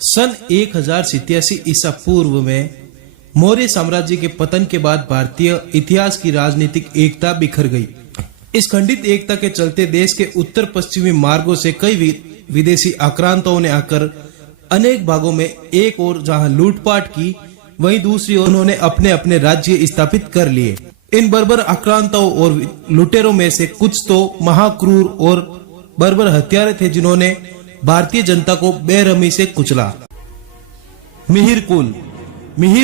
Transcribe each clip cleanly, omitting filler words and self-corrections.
सन 1087 ईसा पूर्व में मौर्य साम्राज्य के पतन के बाद भारतीय इतिहास की राजनीतिक एकता बिखर गई। इस खंडित एकता के चलते देश के उत्तर पश्चिमी मार्गों से कई विदेशी आक्रांताओं ने आकर अनेक भागों में एक ओर जहां लूटपाट की, वहीं दूसरी ओर उन्होंने अपने अपने राज्य स्थापित कर लिए। इन बर्बर आक्रांताओं और लुटेरों में से कुछ तो महाक्रूर और बर्बर हत्यारे थे जिन्होंने भारतीय जनता को बेरहमी से कुचला। मिहिर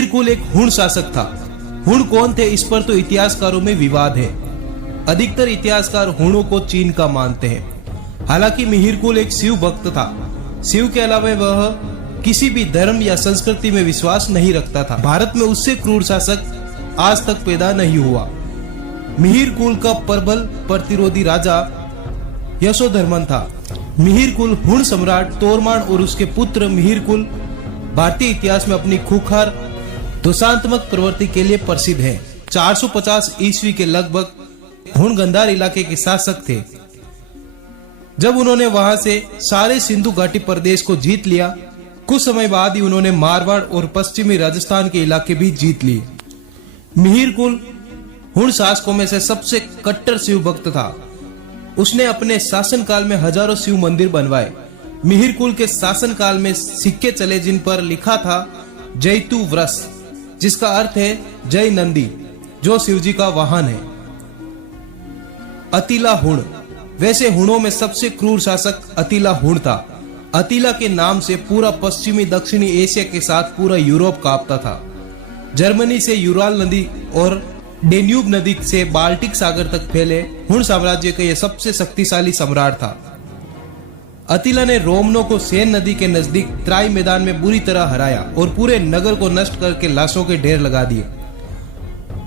कुल एक हुण शासक था। हुण कौन थे, इस पर तो इतिहासकारों में विवाद है। अधिकतर इतिहासकार हुणों को चीन का मानते हैं। हालांकि मिहिर कुल एक शिव भक्त था। शिव के अलावा वह किसी भी धर्म या संस्कृति में विश्वास नहीं रखता था। भारत में उससे क्रूर शासक आज तक पैदा नहीं हुआ। मिहिर कुल का प्रबल प्रतिरोधी राजा यशोधर्मन था। मिहिर कुल हुण सम्राट तोरमान और उसके पुत्र मिहिर कुल भारतीय इतिहास में अपनी खूंखार ध्वंसात्मक प्रवृत्ति के लिए प्रसिद्ध है। 450 ईस्वी के लगभग हुण गंधार इलाके के शासक थे। जब उन्होंने वहां से सारे सिंधु घाटी प्रदेश को जीत लिया, कुछ समय बाद ही उन्होंने मारवाड़ और पश्चिमी राजस्थान के इलाके भी जीत लिए। मिहिर कुल हुण शासकों में से सबसे कट्टर शिव भक्त था। उसने अपने शासनकाल में हजारों शिव मंदिर बनवाए। मिहिर कुल के शासनकाल में सिक्के चले जिन पर लिखा था जयतु व्रस, जिसका अर्थ है जय नंदी, जो शिवजी का वाहन है। अतिला हुण, वैसे हुणों में सबसे क्रूर शासक अतिला हुण था। अतिला के नाम से पूरा पश्चिमी दक्षिणी एशिया के साथ पूरा यूरोप कांपता था। जर्मनी से यूराल नदी और डेन्यूब नदी से बाल्टिक सागर तक फैले हुण साम्राज्य का यह सबसे शक्तिशाली सम्राट था। अतिला ने रोमनों को सेन नदी के नजदीक त्राई मैदान में बुरी तरह हराया और पूरे नगर को नष्ट करके लाशों के ढेर लगा दिए।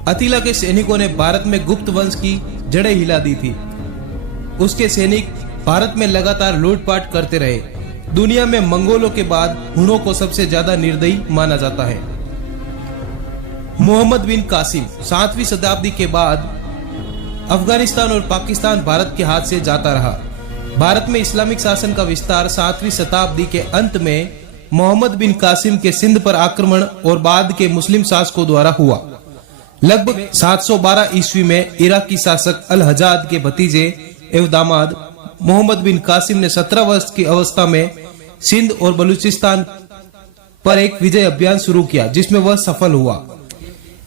अतिला के सैनिकों ने भारत में गुप्त वंश की जड़ें हिला दी थी। उसके सैनिक भारत में लगातार लूटपाट करते रहे। दुनिया में मंगोलों के बाद हुणों को सबसे ज्यादा निर्दयी माना जाता है। मोहम्मद बिन कासिम 7वीं शताब्दी के बाद अफगानिस्तान और पाकिस्तान भारत के हाथ से जाता रहा। भारत में इस्लामिक शासन का विस्तार 7वीं शताब्दी के अंत में मोहम्मद बिन कासिम के सिंध पर आक्रमण और बाद के मुस्लिम शासकों द्वारा हुआ। लगभग 712 ईस्वी में इराकी शासक अल हजाद के भतीजे एवं दामाद मोहम्मद बिन कासिम ने 17 वर्ष की अवस्था में सिंध और बलूचिस्तान पर एक विजय अभियान शुरू किया, जिसमें वह सफल हुआ।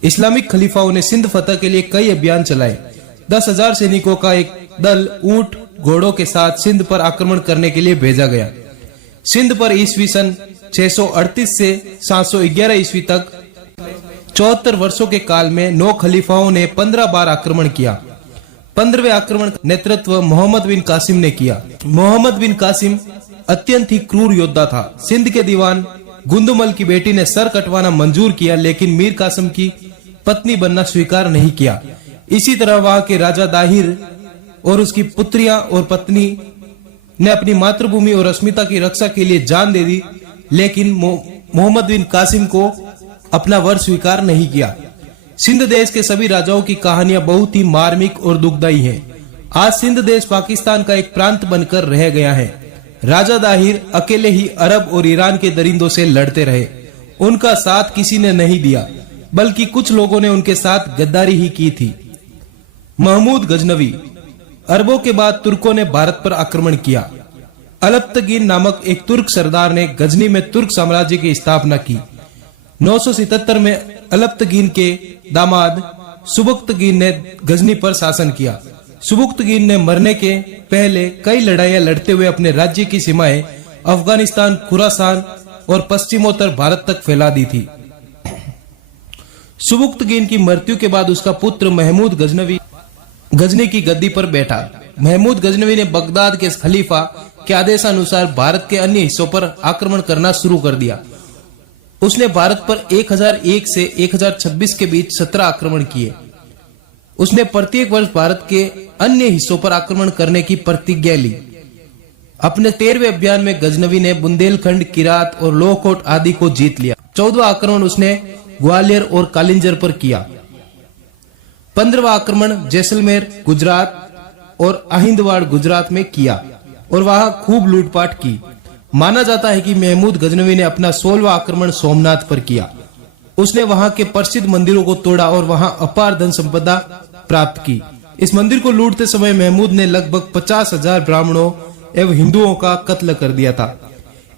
इस्लामिक खलीफाओं ने सिंध फतह के लिए कई अभियान चलाए। 10,000 सैनिकों का एक दल ऊंट घोड़ों के साथ सिंध पर आक्रमण करने के लिए भेजा गया। सिंध पर ईस्वी सन 638 से 711 ईस्वी तक 74 वर्षों के काल में 9 खलीफाओं ने 15 बार आक्रमण किया। 15वें आक्रमण का नेतृत्व मोहम्मद बिन कासिम ने किया। मोहम्मद बिन कासिम अत्यंत ही क्रूर योद्धा था। सिंध के दीवान गुंदुमल की बेटी ने सर कटवाना मंजूर किया, लेकिन मीर कासिम की पत्नी बनना स्वीकार नहीं किया। इसी तरह वहां के राजा दाहिर और उसकी पुत्रियां और पत्नी ने अपनी मातृभूमि और अस्मिता की रक्षा के लिए जान दे दी, लेकिन मोहम्मद बिन कासिम को अपना वर स्वीकार नहीं किया। सिंध देश के सभी राजाओं की कहानियां बहुत ही मार्मिक और दुखदायी हैं। आज सिंध देश पाकिस्तान का एक प्रांत बनकर रह गया है। राजा दाहिर अकेले ही अरब और ईरान के दरिंदों से लड़ते रहे। उनका साथ किसी ने नहीं दिया, बल्कि कुछ लोगों ने उनके साथ गद्दारी ही की थी। महमूद गजनवी, अरबों के बाद तुर्कों ने भारत पर आक्रमण किया। अलप्तगीन नामक एक तुर्क सरदार ने गजनी में तुर्क साम्राज्य की स्थापना की। 977 में अलप्तगीन के दामाद सुबुक्तगीन ने गजनी पर शासन किया। सुबुक्तगीन ने मरने के पहले कई लड़ाइयां लड़ते हुए अपने राज्य की सीमाएं अफगानिस्तान, खुरासान और पश्चिमोत्तर भारत तक फैला दी थी। सुबुक्तगीन की मृत्यु के बाद उसका पुत्र महमूद गजनवी गजनी की गद्दी पर बैठा। महमूद गजनवी ने बगदाद के खलीफा के आदेशानुसार भारत के अन्य हिस्सों पर आक्रमण करना शुरू कर दिया। उसने भारत पर 1001 से 1026 के बीच 17 आक्रमण किए। उसने प्रत्येक वर्ष भारत के अन्य हिस्सों पर आक्रमण करने की प्रतिज्ञा ली। अपने 13वें अभियान में गजनवी ने बुंदेलखंड, किरात और लोहकोट आदि को जीत लिया। 14वां आक्रमण उसने ग्वालियर और कालिंजर पर किया। 15वां आक्रमण जैसलमेर, गुजरात और अहिंदवाड़ गुजरात में किया और वहां खूब लूटपाट की। माना जाता है कि महमूद गजनवी ने अपना 16वां आक्रमण सोमनाथ पर किया। उसने वहां के प्रसिद्ध मंदिरों को तोड़ा और वहां अपार धन संपदा प्राप्त की। इस मंदिर को लूटते समय महमूद ने लगभग 50,000 ब्राह्मणों एवं हिंदुओं का कत्ल कर दिया था।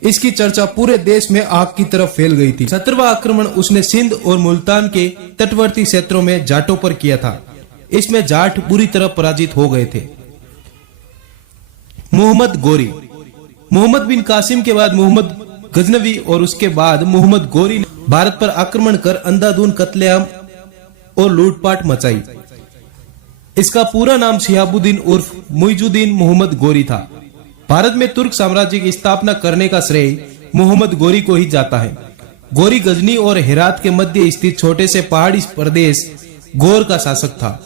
इसकी चर्चा पूरे देश में आग की तरफ फैल गई थी। 17वां आक्रमण उसने सिंध और मुल्तान के तटवर्ती क्षेत्रों में जाटों पर किया था। इसमें जाट बुरी तरह पराजित हो गए थे। मोहम्मद गोरी। मोहम्मद बिन कासिम के बाद मोहम्मद गजनवी और उसके बाद मोहम्मद गोरी ने भारत पर आक्रमण कर अंधाधुंध कत्लेआम और लूटपाट मचाई। इसका पूरा नाम शिहाबुद्दीन उर्फ मुइजुद्दीन मोहम्मद गोरी था। भारत में तुर्क साम्राज्य की स्थापना करने का श्रेय मोहम्मद गोरी को ही जाता है। गोरी गजनी और हेरात के मध्य स्थित छोटे से पहाड़ी प्रदेश गौर का शासक था।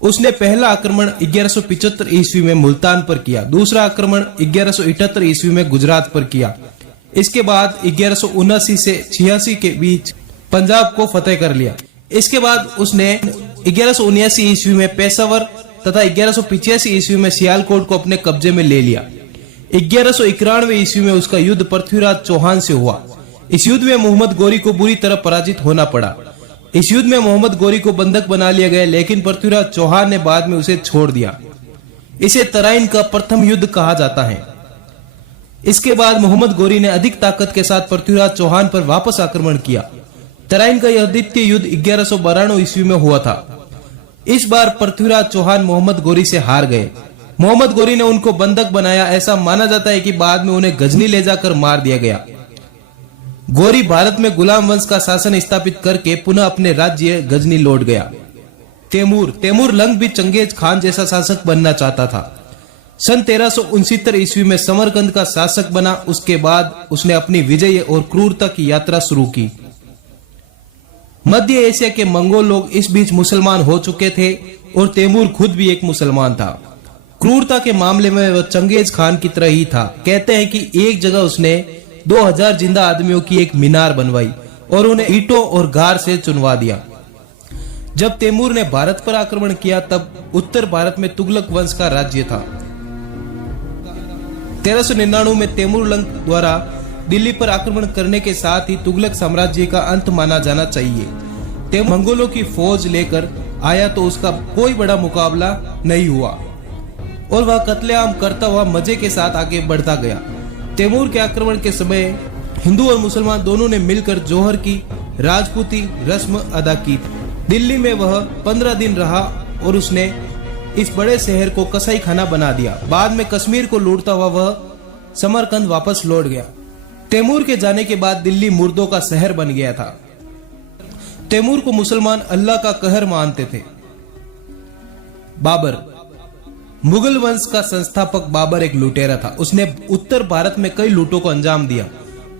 उसने पहला आक्रमण 1175 ईस्वी में मुल्तान पर किया। दूसरा आक्रमण 1178 ईस्वी में गुजरात पर किया। इसके बाद 1179 से 86 के बीच पंजाब को फतेह कर लिया। इसके बाद उसने 1179 ईस्वी में पेशावर तथा 1185 ईस्वी में सियालकोट को अपने कब्जे में ले लिया। 1191 ईस्वी में उसका युद्ध पृथ्वीराज चौहान से हुआ। इस युद्ध में मोहम्मद गोरी को बुरी तरह पराजित होना पड़ा। इस युद्ध में मोहम्मद गोरी को बंधक बना लिया गया, लेकिन पृथ्वीराज चौहान ने बाद में उसे छोड़ दिया। इसे तराइन का प्रथम युद्ध कहा जाता है। इसके बाद मोहम्मद गोरी ने अधिक ताकत के साथ पृथ्वीराज चौहान पर वापस आक्रमण किया। तराइन का यह द्वितीय युद्ध 1192 ईस्वी में हुआ था। इस बार पृथ्वीराज चौहान मोहम्मद गोरी से हार गए। मोहम्मद गोरी ने उनको बंधक बनाया। ऐसा माना जाता है कि बाद में उन्हें गजनी ले जाकर मार दिया गया। गोरी भारत में गुलाम वंश का शासन स्थापित करके पुनः अपने राज्य गजनी लौट गया। तैमूर लंग भी चंगेज खान जैसा शासक बनना चाहता था। सन 1369 ईस्वी में समरकंद का शासक बना। उसके बाद उसने अपनी विजय और क्रूरता की यात्रा शुरू की। मध्य एशिया के मंगोल लोग इस बीच मुसलमान हो चुके थे और तैमूर खुद भी एक मुसलमान था। क्रूरता के मामले में वह चंगेज खान की तरह ही था। कहते हैं कि एक जगह उसने 2000 जिंदा आदमियों की एक मीनार बनवाई और उन्हें ईंटों और गार से चुनवा दिया। जब तैमूर ने भारत पर आक्रमण किया तब उत्तर भारत में तुगलक वंश का राज्य था। 1399 में तैमूर लंग द्वारा दिल्ली पर आक्रमण करने के साथ ही तुगलक साम्राज्य का अंत माना जाना चाहिए। तैमूर मंगोलों की फौज लेकर आया तो उसका कोई बड़ा मुकाबला नहीं हुआ और वह कत्लेआम करता हुआ मजे के साथ आगे बढ़ता गया। तैमूर के आक्रमण के समय हिंदू और मुसलमान दोनों ने मिलकर जौहर की राजपूती रस्म अदा की। दिल्ली में वह 15 दिन रहा और उसने इस बड़े शहर को कसाई खाना बना दिया। बाद में कश्मीर को लूटता हुआ वह समरकंद वापस लौट गया। तैमूर के जाने के बाद दिल्ली मुर्दों का शहर बन गया था। तैमूर को मुसलमान अल्लाह का कहर मानते थे। बाबर। मुगल वंश का संस्थापक बाबर एक लुटेरा था। उसने उत्तर भारत में कई लूटों को अंजाम दिया।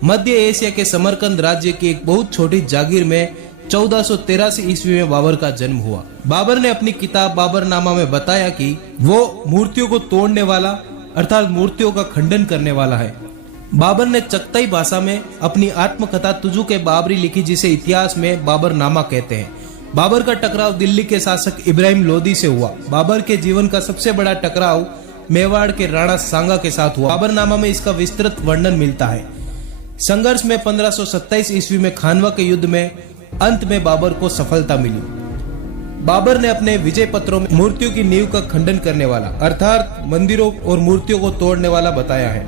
मध्य एशिया के समरकंद राज्य की एक बहुत छोटी जागीर में 1483 ईस्वी में बाबर का जन्म हुआ। बाबर ने अपनी किताब बाबरनामा में बताया कि वो मूर्तियों को तोड़ने वाला अर्थात मूर्तियों का खंडन करने वाला है। बाबर ने चगताई भाषा में अपनी आत्मकथा तुजु के बाबरी लिखी, जिसे इतिहास में बाबरनामा कहते हैं। बाबर का टकराव दिल्ली के शासक इब्राहिम लोदी से हुआ। बाबर के जीवन का सबसे बड़ा टकराव मेवाड़ के राणा सांगा के साथ हुआ। बाबरनामा में इसका विस्तृत वर्णन मिलता है। संघर्ष में 1527 ईस्वी में खानवा के युद्ध में अंत में बाबर को सफलता मिली। बाबर ने अपने विजय पत्रों में मूर्तियों की नींव का खंडन करने वाला अर्थात मंदिरों और मूर्तियों को तोड़ने वाला बताया है।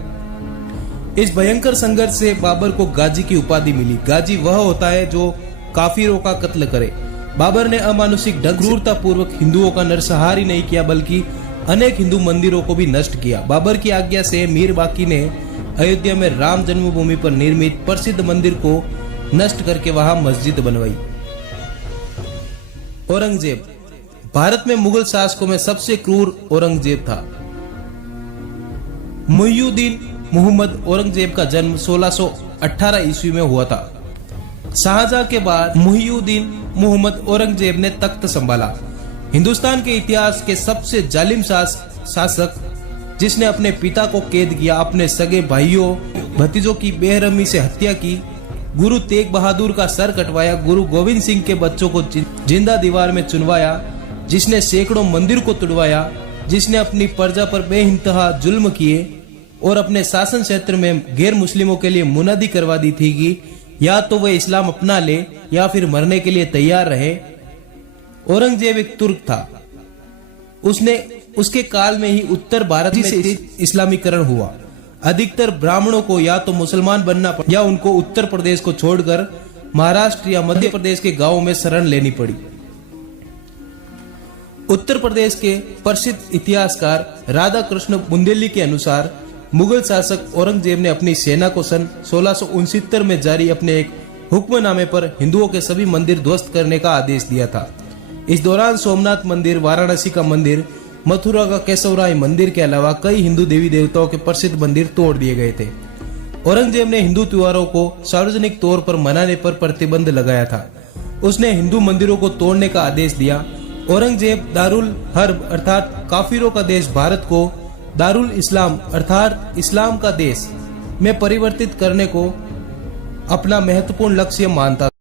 इस भयंकर संघर्ष से बाबर को गाजी की उपाधि मिली। गाजी वह होता है जो काफिरों का कत्ल करे। बाबर ने अमानुषिक ढंग क्रूरता पूर्वक हिंदुओं का नरसंहार ही नहीं किया बल्कि अनेक हिंदू मंदिरों को भी नष्ट किया। बाबर की आज्ञा से मीर बाकी ने अयोध्या में राम जन्मभूमि पर निर्मित प्रसिद्ध मंदिर को नष्ट करके वहां मस्जिद बनवाई। औरंगजेब। भारत में मुगल शासकों में सबसे क्रूर औरंगजेब था। मुइजुद्दीन मोहम्मद औरंगजेब का जन्म 1618 ईस्वी में हुआ था। शाहजहां के बाद मुइजुद्दीन मोहम्मद औरंगजेब ने तख्त संभाला। हिंदुस्तान के इतिहास के सबसे जालिम शासक जिसने अपने पिता को कैद किया, अपने सगे भाइयों भतीजों की बेरहमी से हत्या की, गुरु तेग बहादुर का सर कटवाया, गुरु गोविंद सिंह के बच्चों को जिंदा दीवार में चुनवाया, जिसने सैकड़ों मंदिर को तुड़वाया, जिसने अपनी प्रजा पर बेइंतहा जुल्म किए और अपने शासन क्षेत्र में गैर मुस्लिमों के लिए मुनादी करवा दी थी कि या तो वह इस्लाम अपना ले या फिर मरने के लिए तैयार रहे। औरंगजेब एक तुर्क था। उसके काल में ही उत्तर भारत में इस्लामीकरण हुआ। अधिकतर ब्राह्मणों को या तो मुसलमान बनना पड़ा या उनको उत्तर प्रदेश को छोड़कर महाराष्ट्र या मध्य प्रदेश के गांवों में शरण लेनी पड़ी। उत्तर प्रदेश के प्रसिद्ध इतिहासकार राधा कृष्ण बुंदेली के अनुसार मुगल शासक औरंगजेब ने अपनी सेना को सन 1669 में जारी अपने एक हुक्मनामे पर हिंदुओं के सभी मंदिर ध्वस्त करने का आदेश दिया था। इस दौरान सोमनाथ मंदिर, वाराणसी का मंदिर, मथुरा का केशवराय मंदिर के अलावा कई हिंदू देवी देवताओं के प्रसिद्ध मंदिर तोड़ दिए गए थे। औरंगजेब ने हिंदू त्योहारों को सार्वजनिक तौर पर मनाने पर प्रतिबंध लगाया था। उसने हिंदू मंदिरों को तोड़ने का आदेश दिया। औरंगजेब दारुल हर्ब अर्थात काफिरों का देश भारत को दारुल इस्लाम अर्थात इस्लाम का देश में परिवर्तित करने को अपना महत्वपूर्ण लक्ष्य मानता था।